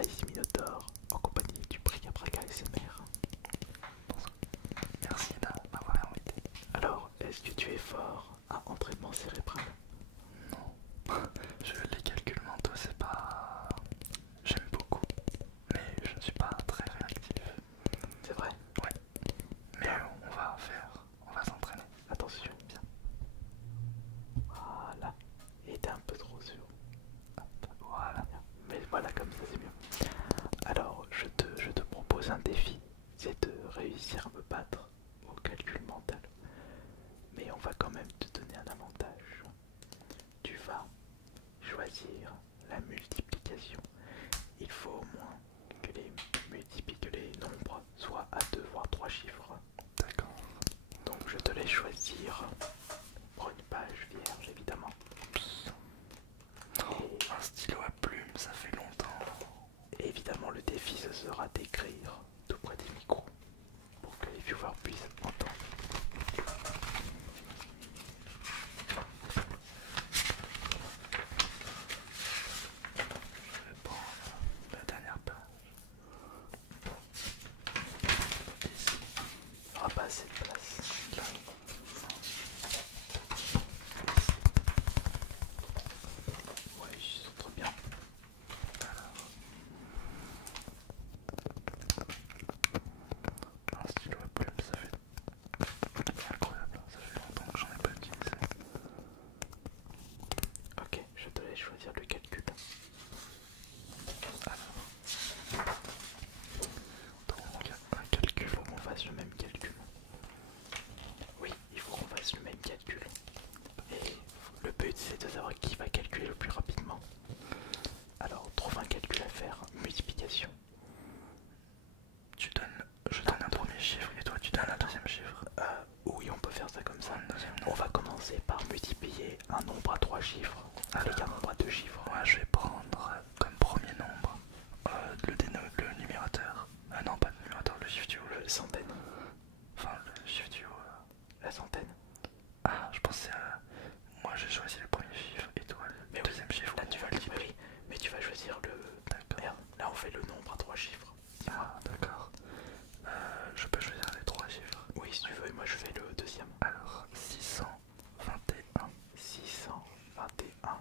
Ice Minotaur en compagnie du Bric-à-Brac ASMR. Merci de m'avoir invité. Alors, est-ce que tu es fort à entraînement cérébral? Non, les calculs mentaux, c'est pas. J'aime beaucoup, mais je ne suis pas très réactif. C'est vrai? Ouais, mais on va s'entraîner. Attention, bien. Voilà. Il était un peu trop sûr. Voilà. Mais voilà, comme ça c'est mieux. Alors, je te propose un défi. C'est de réussir à me battre au calcul mental. Mais on va quand même te donner un avantage. Tu vas choisir la multiplication. Il faut au moins que les nombres soient à 2 voire 3 chiffres. D'accord. Donc je te laisse choisir pour une page vierge évidemment. Un stylo à plume, ça fait longtemps. Et évidemment le défi ce sera d'écrire tout près des micros pour que les viewers puissent entendre. Je vais prendre la dernière page. Ici. Il n'y aura pas assez de place. Là. Ouais, ils sont trop bien. Un stylo à plume, ça fait incroyable, ça fait longtemps que j'en ai pas utilisé. Ok, je te laisse choisir le calcul. Alors, donc un calcul. Il faut qu'on fasse le même calcul. Oui, il faut qu'on fasse le même calcul. Et le but c'est de savoir qui va calculer le plus rapidement. Alors trouve un calcul à faire, multiplication. Je donne un premier chiffre et toi tu donnes un deuxième chiffre. Oui, on peut faire ça comme ça. Un deuxième On nombre. va commencer par multiplier un nombre à 3 chiffres avec un nombre à 2 chiffres. Moi je vais prendre comme premier nombre le numérateur. Non, pas le numérateur, le chiffre du haut. Le centaine. Enfin, le chiffre du haut. La centaine. Ah, je pensais à. Moi j'ai choisi le premier chiffre et toi le deuxième chiffre. Là tu vas oui, mais tu vas choisir le. D'accord. Merde, là on fait le nombre à 3 chiffres. Ah, d'accord. Je peux choisir les trois chiffres. Oui, si tu veux, et moi je fais le deuxième. Alors, 621. 621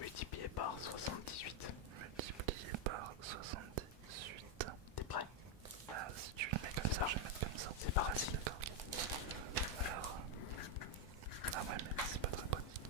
multiplié par 78. Multiplié par 78. T'es prêt? Si tu le mets comme ça, je vais mettre comme ça. C'est parti. D'accord. Alors. Ah ouais, mais c'est pas très pratique.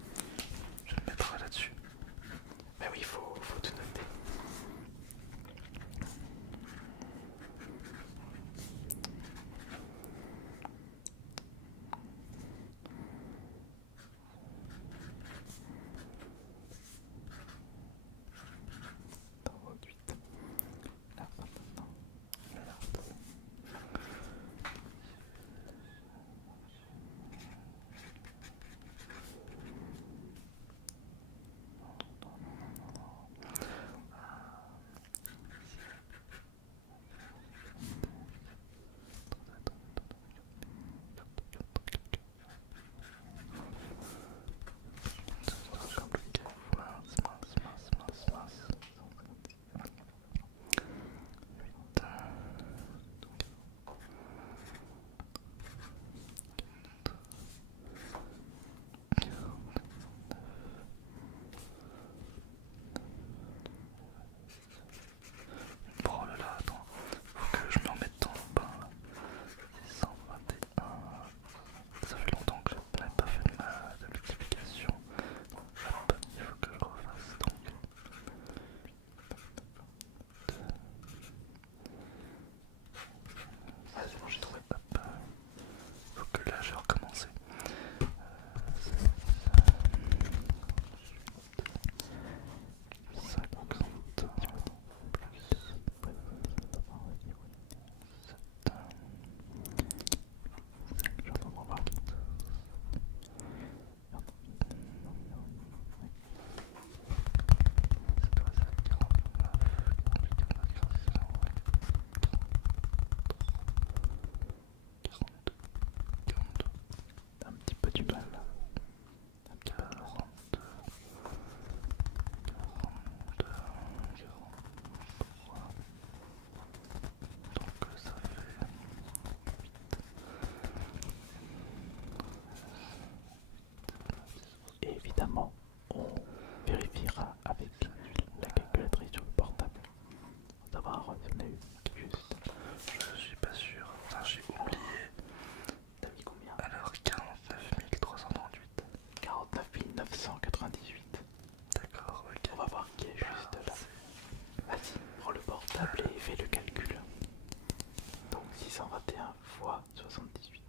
fois 78.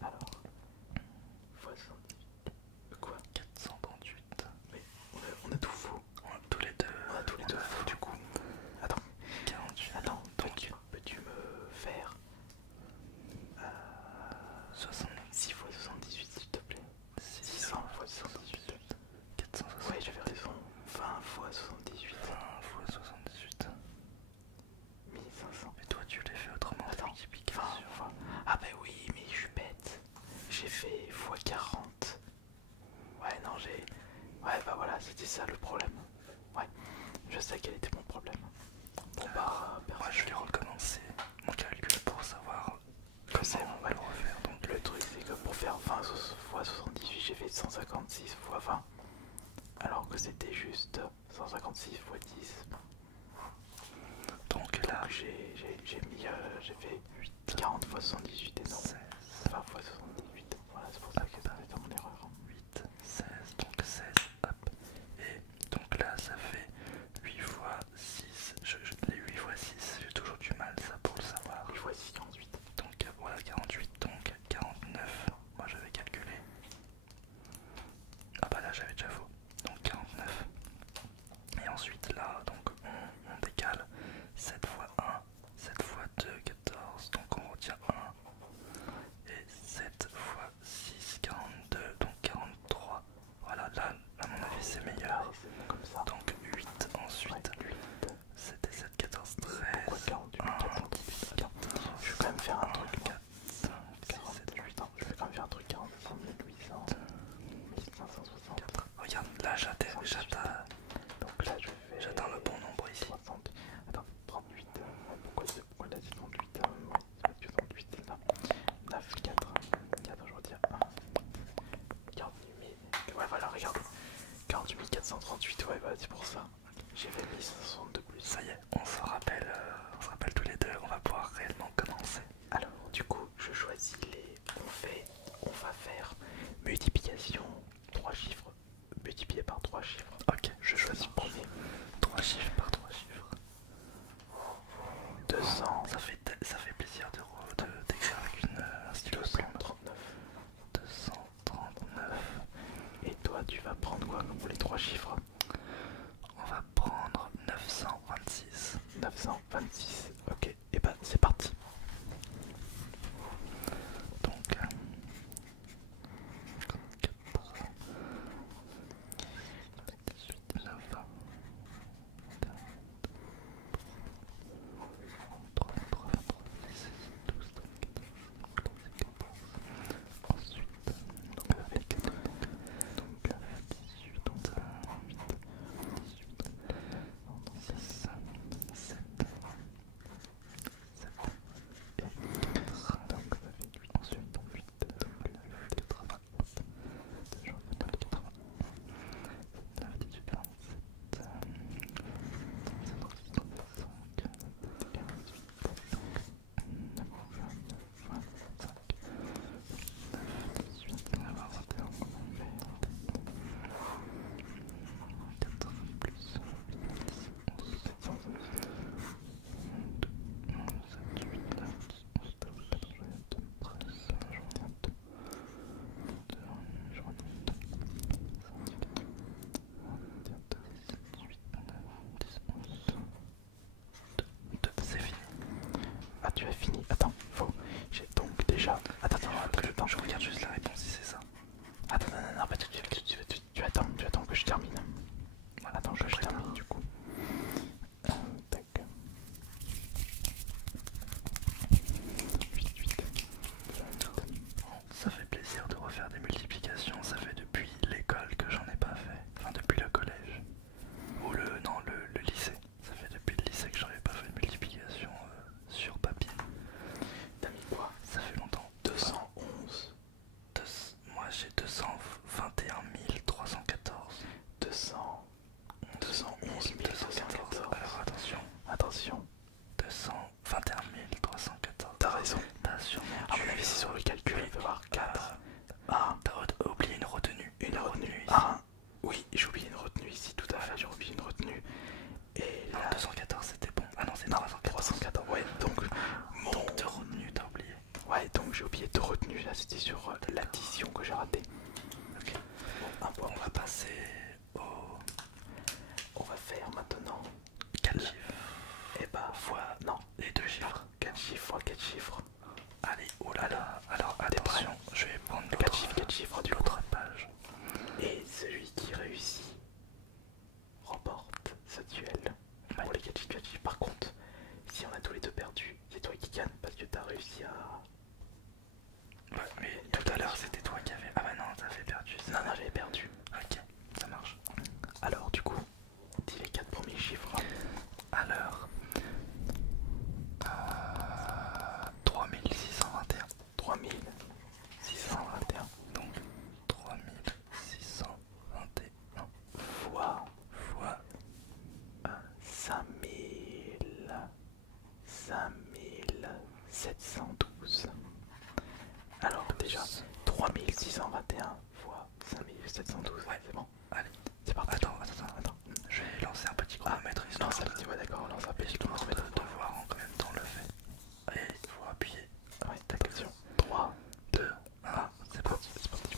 Alors, fois 78. Quoi? 438. Mais on a tout faux. Tous les deux. On a tous les deux faux du coup. Attends. 48. Attends, peux-tu me faire 6 fois 78 s'il te plaît? 600 fois 78. 460. Ouais, j'avais raison. 20 fois 78. 20 fois 78. 1500. Mais toi tu l'as fait autrement. Attends, multiplication. 20 fois. Ah bah oui, mais je suis bête. J'ai fait fois 40. Ouais, non, j'ai... Ouais, bah voilà, c'était ça le problème. Ouais, je sais quel était mon problème. Bon bah, moi je vais recommencer mon calcul pour savoir comment on va le refaire. Donc le truc c'est que pour faire 20 fois 78, j'ai fait 156 fois 20. Alors que c'était juste 156 fois 10. Donc là, j'ai fait 40 fois 78 et non 16. 20 fois 78. Voilà, c'est pour ça que c'était mon erreur. 8, 16, donc 16, hop. Et donc là, ça fait 8 fois 6. Les 8 fois 6, j'ai toujours du mal ça pour le savoir. 8 fois 6, 48. Donc voilà, 48, donc 49. Moi j'avais calculé. Ah bah là j'avais déjà faux. Donc 49. Et ensuite là, donc on décale 7 fois 1, 7 fois 2, 14. Donc on retient 1. Et 7 fois 6, 42, donc 43. Voilà, là, à mon avis, c'est meilleur. Comme ça. Donc 8 ensuite. Ouais, 8. C'était 7, 14, 13. Pourquoi 48, 48? Attends, je vais quand même faire un truc. 4, 5, 47, 8. Attends, je vais quand même faire un truc. 46 800, 1564. Regarde, là j'atteins. Donc là, je fais. J'atteins le bon nombre ici. 60. Attends, 38. Pourquoi là, c'est 38? Ouais, c'est parce que 38 là. 9, 4. 4, je retire 1. 48 000. Ouais, voilà, regarde. 48 438, ouais, bah c'est pour ça. J'ai fait 1560 de plus. Ça y est, on se rappelle tous les deux. On va pouvoir réellement commencer. Alors, du coup, je choisis les. On va faire multiplication 3 chiffres, multiplié par 3 chiffres. Ok, Je choisis premier. 3 chiffres par 3 chiffres. 200. Ça fait plaisir d'écrire avec un stylo plume. 239. 239. Et toi, tu vas prendre quoi pour les 3 chiffres? On va prendre 926. 926. Ok, et bah c'est parti. Donc 4, 18, 9, 20, 3, 23, 16, 12, 13, 14. Ensuite, donc avec 18, 6, 7, 7 et 4. Donc ça fait 8. Ensuite, 8, donc 80. Je reviens à 80. 9, 18, 27. 35. Et ensuite, donc 9, 25. 9, 18, 9, 21. 4 plus 11, 700. 7, 8, 9, 10, 11, 12, 14, 13, j'en ai 2. 2, j'en ai 2. 5, 8, 9, 10, 11. 2, c'est fini. Ah, tu as fini. Attends, faut. J'ai donc déjà. Attends, Je regarde juste la réponse si c'est ça. Attends, non, bah, tu attends que je termine. Voilà, attends que je termine du coup. Tac. 8, 8. Ça fait plaisir de refaire des multiplications, ça fait depuis l'école que j'en ai pas fait. Enfin depuis le collège. Ou le lycée. Ça fait depuis le lycée que j'en ai pas fait de multiplication sur papier. T'as mis quoi? Ça fait longtemps. 211. Moi j'ai 221 314. 221 et donc j'ai oublié de retenue là, c'était sur l'addition que j'ai raté. Ok. Bon, un point. On va passer au On va faire maintenant 4 chiffres. et bah Fois non, les 2 chiffres. 4 chiffres fois 4 chiffres. Allez, oh là là. Alors attention, je vais prendre 4 chiffres du coup. l'autre page. Et celui qui réussit remporte ce duel pour les 4 chiffres. Par contre, si on a tous les deux perdu, c'est toi qui gagne parce que t'as réussi à... Ouais, mais tout à l'heure c'était toi qui avais... Ah bah non, t'avais perdu. Non, non, j'avais perdu. Ok, ça marche. Alors du coup, dis les 4 premiers chiffres. Alors... 3621. 3621. Donc 3621 Fois fois 5712. Alors déjà 3621 fois 5712. Ouais, c'est bon. Allez, C'est parti. attends. Je vais lancer un petit chronomètre histoire Non, ça dit, ouais, d'accord, on lance un petit de chronomètre. voir en combien de temps on le fait. Allez, il faut appuyer. Ouais, attention. 3, 2, 1, c'est parti. c'est parti.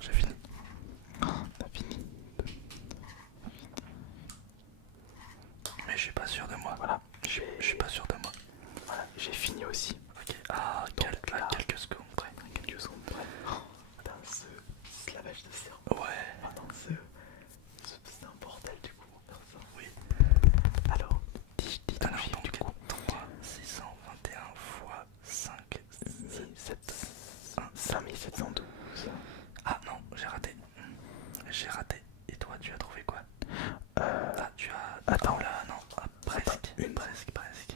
J'ai fini. T'as fini. Mais je suis pas sûr de moi. Voilà, Je suis pas sûr de moi. voilà, j'ai fini aussi. Ok. Ah, quelques secondes près. Quelques secondes près. Attends, ce lavage de cerveau. Ouais. Attends, c'est un bordel du coup. Oui. Alors, dis ton Alors chiffre donc du coup. 3621 fois 5. 5712. Ah non, j'ai raté. J'ai raté. Et toi, tu as trouvé quoi? Ah, tu as... Attends. Oh là, non. Ah, presque. Presque.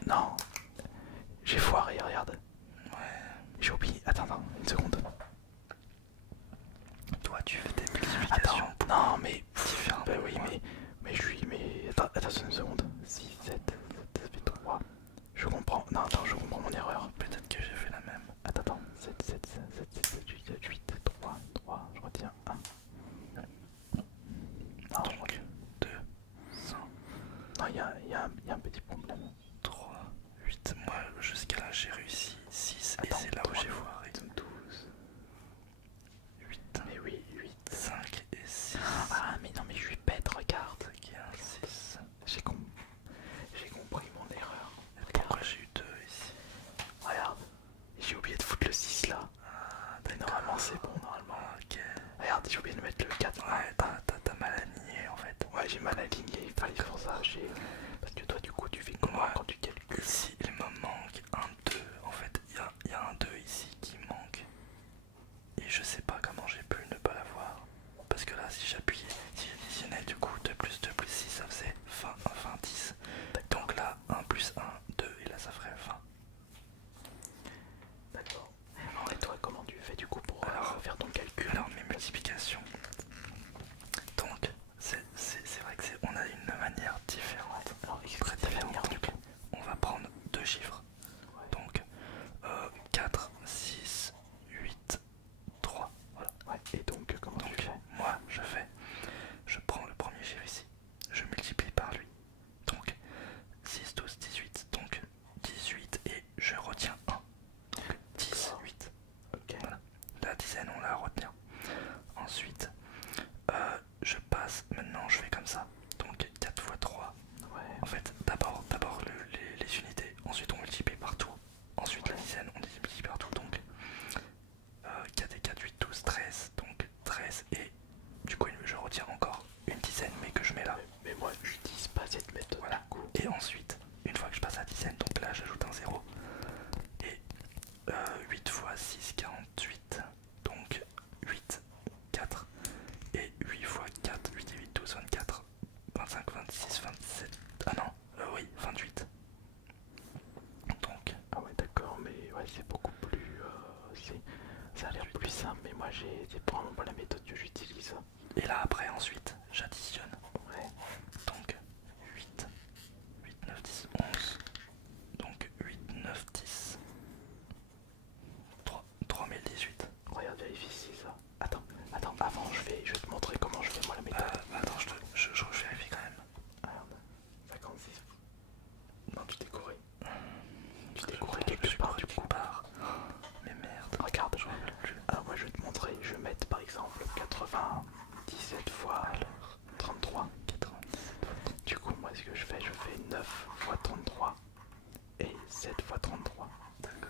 Non, j'ai foiré, regarde. Ouais. J'ai oublié. Attends, une seconde. Toi, tu fais tes multiplications. Attends, non, mais. Différents. Bah oui, mais je suis. Mais. Attends une seconde. 6, 7, ça fait 3. Je comprends. Non, attends, je comprends mon erreur. Peut-être que j'ai fait la même. Attends, 7, 7, 7, 7, 8, 8, 3, 3, je retiens 1. Non, je retiens. 2, 100, Non, il y a un petit problème. 3, 8. Moi, jusqu'à là, j'ai réussi 6. Et Attends, c'est là où j'ai foiré. 12. 8, Mais oui, 8. 5 et 6. Ah, mais non, mais je suis bête, regarde. Qui est un 6. J'ai compris mon erreur. Pourquoi j'ai eu 2 ici? Regarde, j'ai oublié de foutre le 6 là. Ah, Mais normalement, c'est bon, normalement. ok. Regarde, j'ai oublié de mettre le 4. Ouais, t'as mal aligné en fait. Ouais, j'ai mal aligné, il fallait faire ça. Parce que toi, du coup, tu fais comment Ouais. quand tu calcules? Ici, il me manque un 2. En fait, il y a un 2 ici qui manque. Et je sais pas comment j'ai pu ne pas l'avoir. Parce que là, si j'appuyais, si j'additionnais du coup 2 plus 6, ça faisait 20, 10. Donc là, 1 plus 1, 2, et là ça ferait 20. D'accord. Alors, et toi, comment tu fais du coup pour faire ton calcul? Alors, mes multiplications. Donc, c'est vrai que on a une manière différente. Alors, Très différente. Du coup, on va prendre deux chiffres moi c'est probablement pas la méthode que j'utilise. Et là après ensuite j'additionne. Ouais. Donc 8, 8, 9, 10, 11. Donc 8, 9, 10. 3, 3018. Regarde, vérifie si c'est ça. Attends, avant je vais te montrer comment je fais moi la méthode. Attends, je vérifie quand même. Regarde, 56. Non, tu t'es couré. Tu t'es Je couré me quelque suis part couru du quelque coup. part. Mais merde. Regarde, Je me rappelle plus. alors moi je vais te montrer, je vais mettre par exemple 97 fois 33. 97. Du coup moi ce que je fais 9 fois 33 et 7 fois 33. D'accord.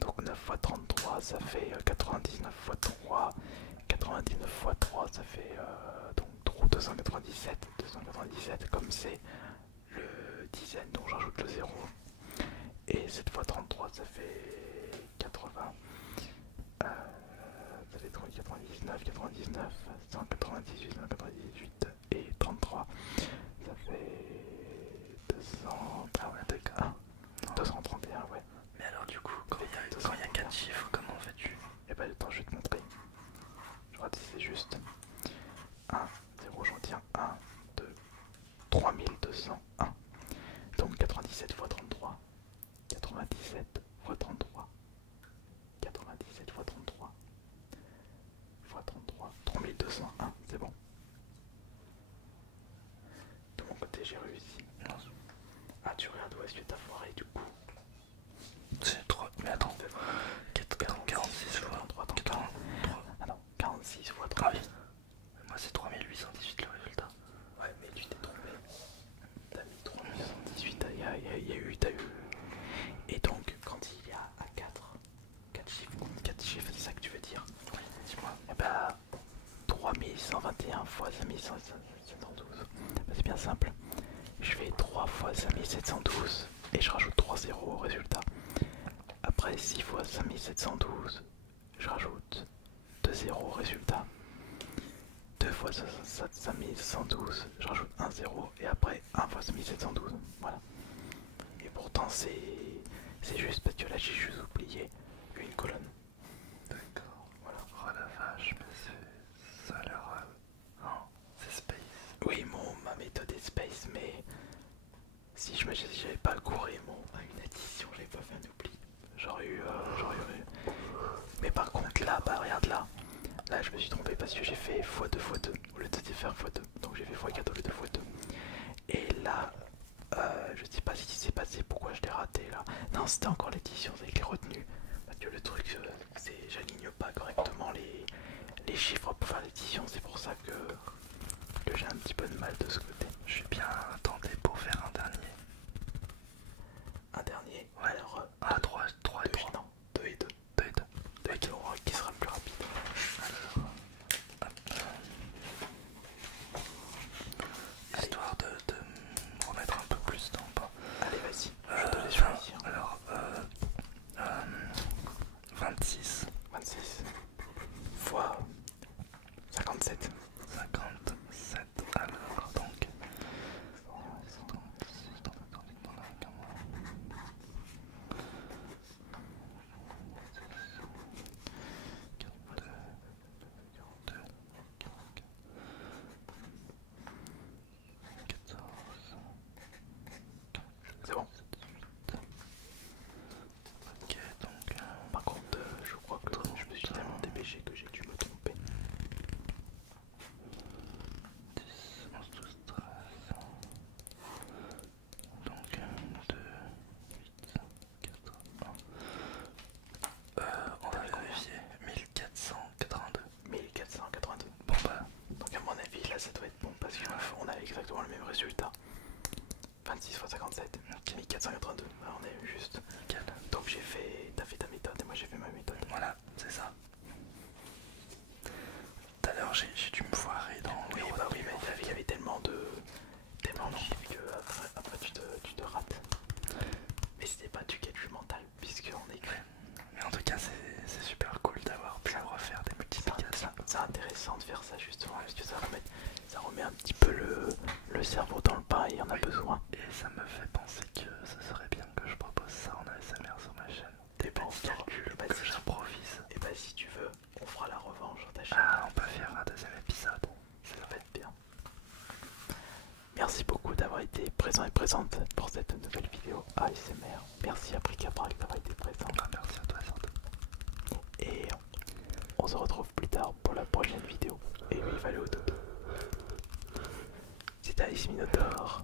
Donc 9 fois 33 ça fait 99 fois 3. 99 fois 3 ça fait donc 297. 297 comme c'est le dizaine donc j'ajoute le 0. Et 7 fois 33 ça fait 80. Ça fait 99, 99, 198, 198 et 33. Ça fait 200. Ah ouais, d'accord. 231, ouais. Mais alors du coup, quand il y a 4 chiffres, comment fais-tu? Et bah attends, je vais te montrer. Je crois que c'est juste 1, 0, j'en tiens 1, 2, 3201. Donc 97 fois 33. 97 fois 33. 97 fois 33. Fois 33. 3201, c'est bon. De mon côté, j'ai réussi. Non, Ah, tu regardes où est-ce que t'as foiré du coup? c'est 3. Mais attends, 46 fois 33, 43. Ah non, 46 fois Ah 3. oui. Moi c'est 3818 le résultat. Ouais, mais tu t'es trompé. T'as mis 3818, t'as eu. Et donc, quand il y a à 4 chiffres contre 4 chiffres, c'est ça que tu veux dire? Oui, dis-moi. Et bah, 3121 fois 5712. Bah, c'est bien simple. Je fais 3 fois 5712 et je rajoute 3 zéros au résultat. Après 6 fois 5712, je rajoute 2 zéros au résultat. 2 fois 5712, je rajoute 1 zéro et après 1 fois 5712. Voilà. Et pourtant c'est juste parce que là j'ai juste oublié une colonne. D'accord. Voilà. Oh la vache, mais ça a l'air. Non, c'est space. Oui, ma méthode est space, mais si j'avais pas couru à une addition, j'avais pas fait un oubli. J'aurais eu. Mais par contre là, bah regarde là. Là je me suis trompé parce que j'ai fait x2 x2 au lieu de faire x2. Donc j'ai fait x4 au lieu de x2. Et là, je sais pas ce qui s'est passé, pourquoi je l'ai raté là. Non, c'était encore l'addition avec les retenues. Parce que le truc, c'est j'aligne pas correctement les chiffres pour faire l'addition. C'est pour ça que j'ai un petit peu de mal de ce côté. Je suis bien tenté pour faire un dernier. Un dernier. Ouais. Alors, 3 et 3. Non, 2 et 2. 2 et 2. 2 et 2, on verra qui sera le plus rapide. Alors, hop. Histoire de me remettre un peu plus dans le bain. Allez, vas-y, je te laisse choisir. Alors, 26. 26 fois 57. 57. Alors, donc. C'est bon. Ok, donc. Par contre, je crois que je me suis tellement dépêché que j'ai dû me tromper. 10, 11, 12, 13. Donc 2, 8, 4, 1. On va vérifier. 1482. 1482. Bon bah, Donc à mon avis, là ça doit être bon parce qu'on a exactement le même résultat. 26 fois 57, 1482. Alors, on est juste. nickel. Donc t'as fait ta méthode et moi j'ai fait ma méthode. Voilà, c'est ça. Tout à l'heure, j'ai dû me foirer dans Oui, les bah oui, retenues, mais en fait. il y avait tellement de chiffres que après tu te rates. Mais c'était pas du calcul mental puisqu'on écrit. Mais en tout cas, c'est super cool d'avoir pu refaire des multiplications. C'est intéressant de faire ça justement parce que ça remet un petit peu le cerveau dans le bain et il en a besoin. Et ça me fait penser que ce serait bien que je propose ça en ASMR sur ma chaîne. Des petits calculs que j'improvise. Et bah si tu veux, on fera la revanche présente pour cette nouvelle vidéo ASMR. Merci à Bricabra d'avoir été présent. Ah, merci à toi, Sante. Et on se retrouve plus tard pour la prochaine vidéo. Et oui, Valéo, c'était Alice Minotaur.